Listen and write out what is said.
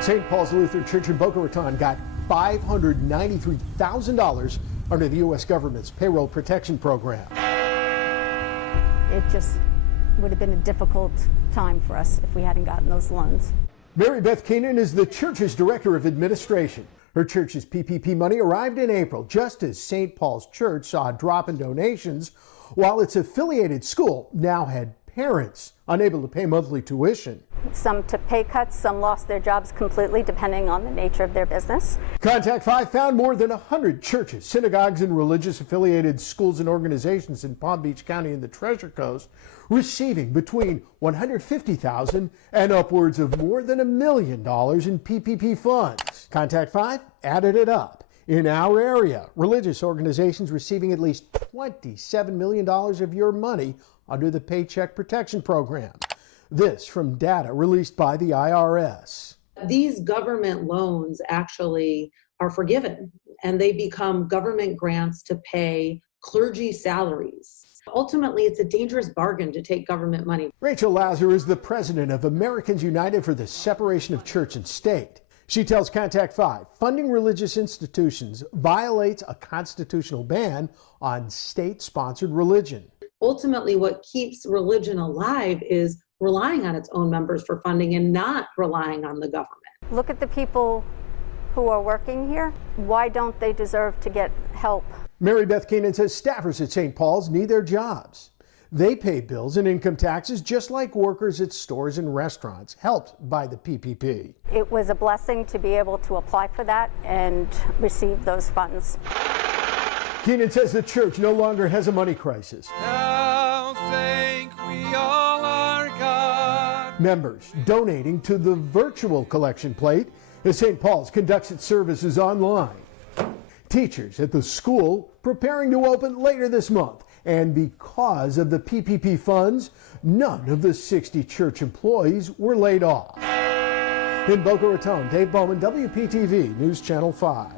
St. Paul's Lutheran Church in Boca Raton got $593,000 under the U.S. government's payroll protection program. It just would have been a difficult time for us if we hadn't gotten those loans. Mary Beth Keenan is the church's director of administration. Her church's PPP money arrived in April, just as St. Paul's Church saw a drop in donations, while its affiliated school now had parents unable to pay monthly tuition. Some took pay cuts, some lost their jobs completely, depending on the nature of their business. Contact 5 found more than 100 churches, synagogues, and religious affiliated schools and organizations in Palm Beach County and the Treasure Coast receiving between $150,000 and upwards of more than $1 million in PPP funds. Contact 5 added it up. In our area, religious organizations receiving at least $27 million of your money under the Paycheck Protection Program. This from data released by the IRS. These government loans actually are forgiven, and they become government grants to pay clergy salaries. Ultimately, it's a dangerous bargain to take government money. Rachel Lazar is the president of Americans United for the Separation of Church and State. She tells Contact 5 funding religious institutions violates a constitutional ban on state-sponsored religion. Ultimately, what keeps religion alive is relying on its own members for funding and not relying on the government. Look at the people who are working here. Why don't they deserve to get help? Mary Beth Keenan says staffers at St. Paul's need their jobs. They pay bills and income taxes just like workers at stores and restaurants, helped by the PPP. It was a blessing to be able to apply for that and receive those funds. Keenan says the church no longer has a money crisis. Now thank we all our God. Members donating to the virtual collection plate as St. Paul's conducts its services online. Teachers at the school preparing to open later this month. And because of the PPP funds, none of the 60 church employees were laid off. In Boca Raton, Dave Bowman, WPTV News Channel 5.